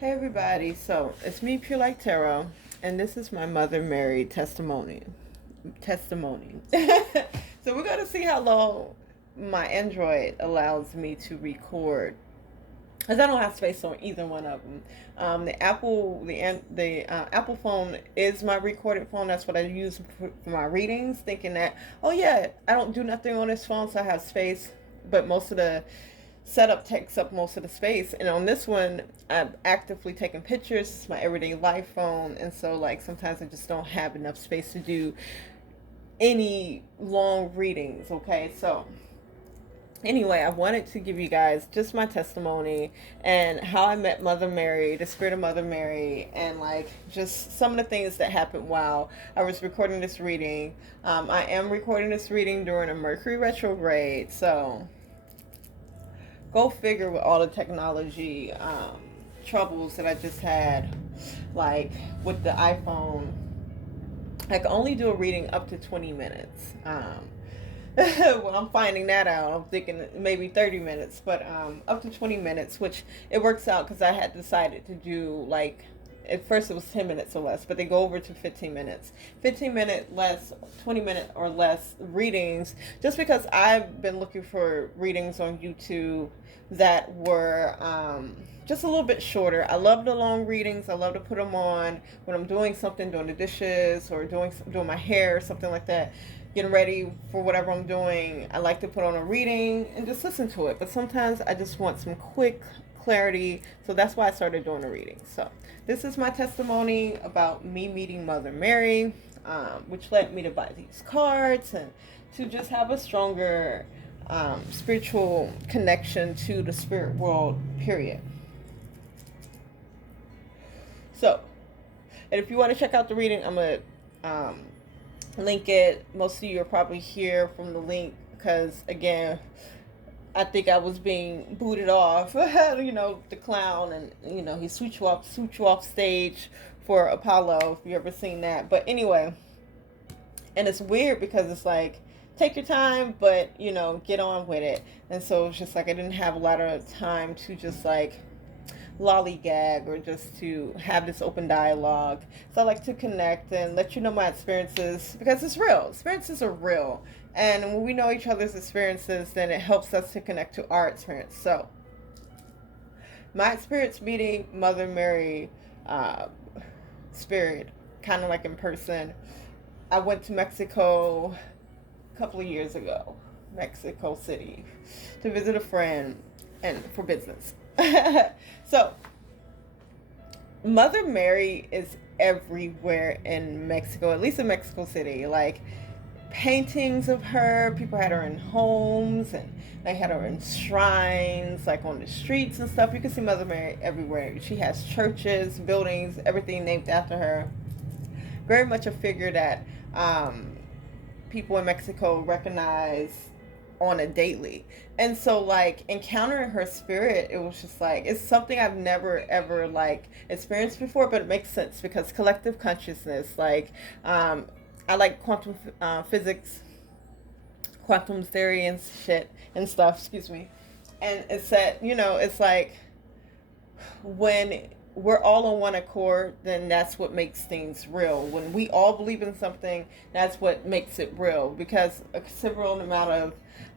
Hey everybody, so it's me, PureLightTarot, and this is my Mother Mary testimony. So we're gonna see how long my Android allows me to record, because I don't have space on either one of them. The Apple phone is my recorded phone. That's what I use for my readings, thinking that, oh yeah, I don't do nothing on this phone, so I have space. But most of the setup takes up most of the space, and on this one I'm actively taking pictures. It's my everyday life phone, and so like sometimes I just don't have enough space to do any long readings. Okay, so anyway, I wanted to give you guys just my testimony and how I met Mother Mary, the spirit of Mother Mary, and like just some of the things that happened while I was recording this reading. I am recording this reading during a Mercury retrograde, so go figure with all the technology troubles that I just had, like with the iPhone. I can only do a reading up to 20 minutes. Well, I'm finding that out. I'm thinking maybe 30 minutes, but up to 20 minutes, which it works out because I had decided to do like, at first it was 10 minutes or less, but they go over to 15 minutes. 15-minute less, 20-minute or less readings, just because I've been looking for readings on YouTube that were just a little bit shorter. I love the long readings. I love to put them on when I'm doing something, doing the dishes or doing my hair or something like that, getting ready for whatever I'm doing. I like to put on a reading and just listen to it. But sometimes I just want some quick clarity. So that's why I started doing a reading. So this is my testimony about me meeting Mother Mary, which led me to buy these cards and to just have a stronger spiritual connection to the spirit world, period. So, and if you want to check out the reading, I'm going to link it. Most of you are probably here from the link because, again, I think I was being booted off. The clown, and he switch you off stage for Apollo. If you ever seen that, but anyway, and it's weird because it's like, take your time, but get on with it. And so it's just like I didn't have a lot of time to just like lollygag or just to have this open dialogue. So I like to connect and let you know my experiences because it's real. Experiences are real. And when we know each other's experiences, then it helps us to connect to our experience. So, my experience meeting Mother Mary spirit, kind of like in person, I went to Mexico a couple of years ago, Mexico City, to visit a friend and for business. So, Mother Mary is everywhere in Mexico, at least in Mexico City. Like, paintings of her, people had her in homes, and they had her in shrines, like on the streets and stuff. You can see Mother Mary everywhere. She has churches, buildings, everything named after her. Very much a figure that people in Mexico recognize on a daily. And so like encountering her spirit, it was just like, it's something I've never ever like experienced before, but it makes sense because collective consciousness, like I like quantum physics, quantum theory and shit and stuff, excuse me. And it's that, it's like when we're all on one accord, then that's what makes things real. When we all believe in something, that's what makes it real. Because a considerable amount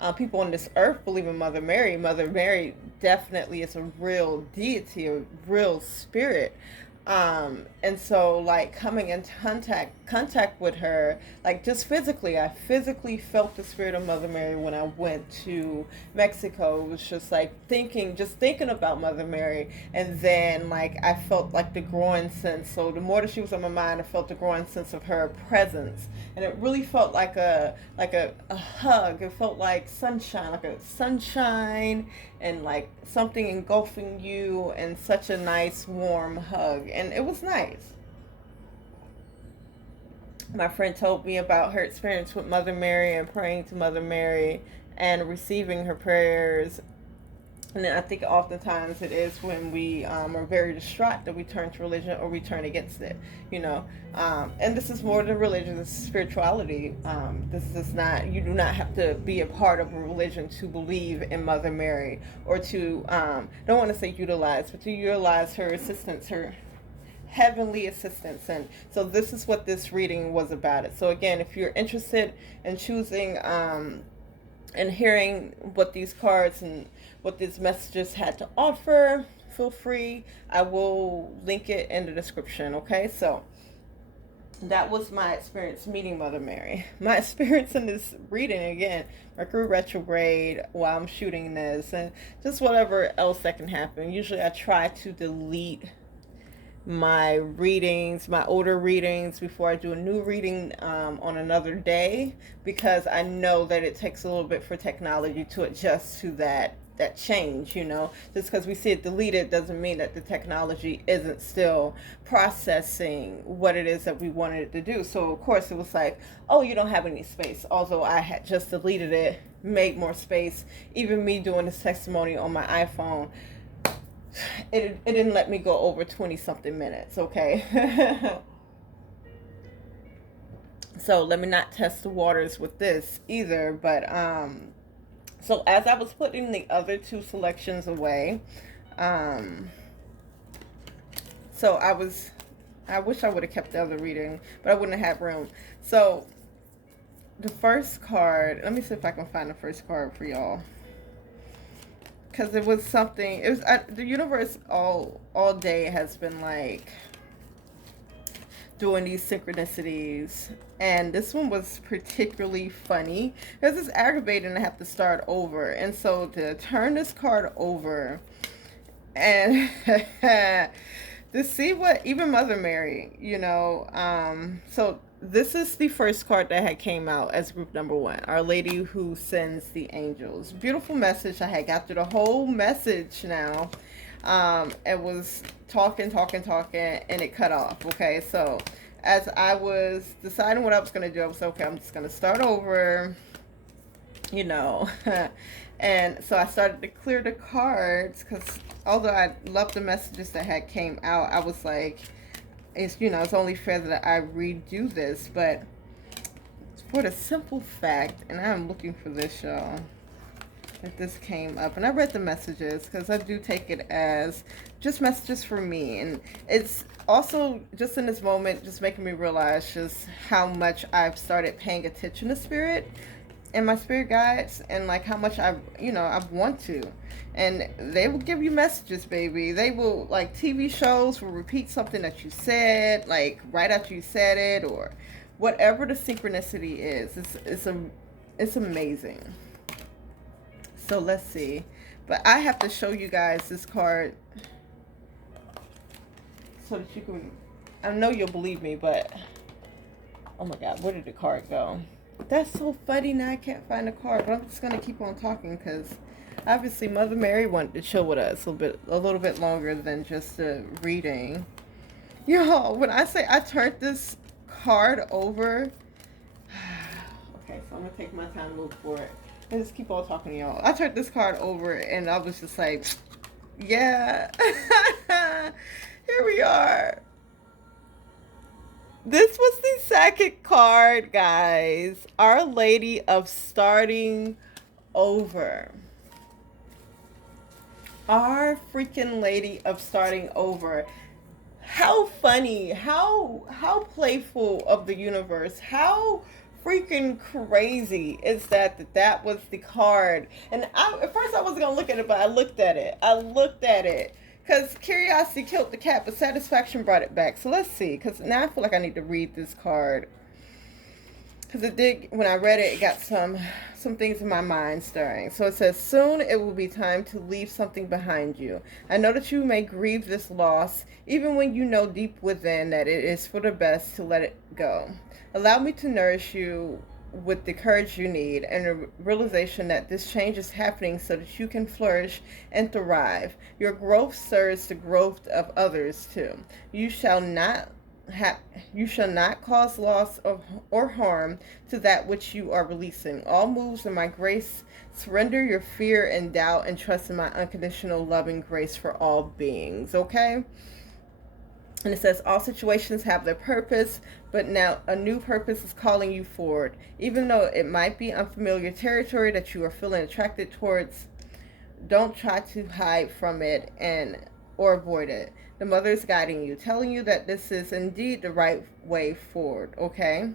of people on this earth believe in Mother Mary. Mother Mary definitely is a real deity, a real spirit. And so like coming in contact with her, like just physically, I physically felt the spirit of Mother Mary when I went to Mexico. It was just like just thinking about Mother Mary, and then like I felt like the growing sense. So the more that she was on my mind, I felt the growing sense of her presence, and it really felt like a hug. It felt like sunshine, and like something engulfing you, and such a nice warm hug, and it was nice. My friend told me about her experience with Mother Mary and praying to Mother Mary and receiving her prayers, And then I think oftentimes it is when we are very distraught that we turn to religion or we turn against it, you know. And this is more than religion, this is spirituality. This is not, you do not have to be a part of a religion to believe in Mother Mary or to, don't want to say utilize, but to utilize her assistance, her heavenly assistance. And so this is what this reading was about. It. So again, if you're interested in choosing and hearing what these cards and what these messages had to offer, feel free. I will link it in the description, okay? So that was my experience meeting Mother Mary. My experience in this reading, again, Mercury retrograde while I'm shooting this, and just whatever else that can happen. Usually I try to delete my readings, my older readings, before I do a new reading on another day, because I know that it takes a little bit for technology to adjust to that change, you know. Just because we see it deleted doesn't mean that the technology isn't still processing what it is that we wanted it to do. So of course it was like, oh, you don't have any space, although I had just deleted it, made more space. Even me doing this testimony on my iPhone, it didn't let me go over 20 something minutes, okay? So let me not test the waters with this either, but so as I was putting the other two selections away, so I wish I would have kept the other reading, but I wouldn't have had room. So the first card, let me see if I can find the first card for y'all. Because it was something, it was the universe all day has been like doing these synchronicities, and this one was particularly funny because it's aggravating to have to start over. And so to turn this card over and to see what even Mother Mary, you know, so this is the first card that had came out as group number 1, Our Lady Who Sends the Angels. Beautiful message. I had got through the whole message now. It was talking, and it cut off. Okay, so as I was deciding what I was going to do, I was okay, I'm just going to start over, you know. And so I started to clear the cards, because although I loved the messages that had came out, I was like, it's, you know, it's only fair that I redo this. But for the simple fact, and I'm looking for this, y'all, that this came up, and I read the messages because I do take it as just messages for me, and it's also just in this moment just making me realize just how much I've started paying attention to spirit and my spirit guides, and like how much I've want to. And they will give you messages, baby. They will, like, TV shows will repeat something that you said, like right after you said it, or whatever the synchronicity is. It's amazing. So let's see. But I have to show you guys this card so that you can, I know you'll believe me, but oh my God, where did the card go? That's so funny. Now I can't find the card, but I'm just gonna keep on talking because obviously Mother Mary wanted to chill with us a little bit longer than just a reading. Yo, when I say I turned this card over, okay, so I'm gonna take my time to look for it and just keep on talking to y'all. I turned this card over and I was just like, yeah, here we are. This was the second card, guys. Our Lady of Starting Over. Our freaking Lady of Starting Over. How funny, how playful of the universe, how freaking crazy is that was the card. And at first I wasn't gonna look at it, but I looked at it because curiosity killed the cat, but satisfaction brought it back. So let's see, because now I feel like I need to read this card, because it did, when I read it, it got some things in my mind stirring. So it says, soon it will be time to leave something behind you. I know that you may grieve this loss, even when you know deep within that it is for the best to let it go. Allow me to nourish you with the courage you need and a realization that this change is happening so that you can flourish and thrive. Your growth serves the growth of others too. You shall not you shall not cause loss or harm to that which you are releasing. All moves in my grace. Surrender your fear and doubt and trust in my unconditional loving grace for all beings. Okay? And it says, all situations have their purpose, but now a new purpose is calling you forward. Even though it might be unfamiliar territory that you are feeling attracted towards, don't try to hide from it or avoid it. The mother is guiding you, telling you that this is indeed the right way forward, okay?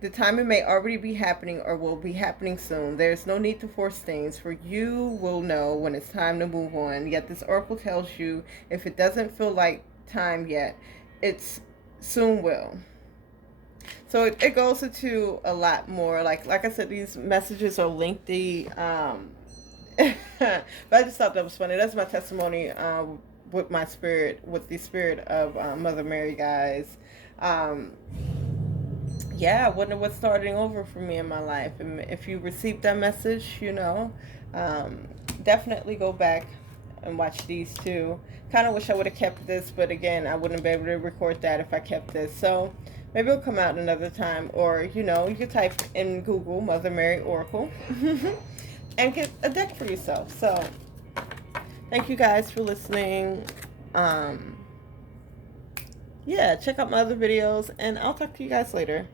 The timing may already be happening or will be happening soon. There's no need to force things, for you will know when it's time to move on. Yet this oracle tells you if it doesn't feel like time yet, it's soon will. So it goes into a lot more. Like I said, these messages are lengthy. But I just thought that was funny. That's my testimony with my spirit, with the spirit of Mother Mary, guys. Yeah, I wonder what's starting over for me in my life. And if you received that message, definitely go back and watch these two. Kind of wish I would have kept this, but again, I wouldn't be able to record that if I kept this. So maybe it'll come out another time. Or, you could type in Google Mother Mary Oracle and get a deck for yourself. So thank you guys for listening. Yeah, check out my other videos, and I'll talk to you guys later.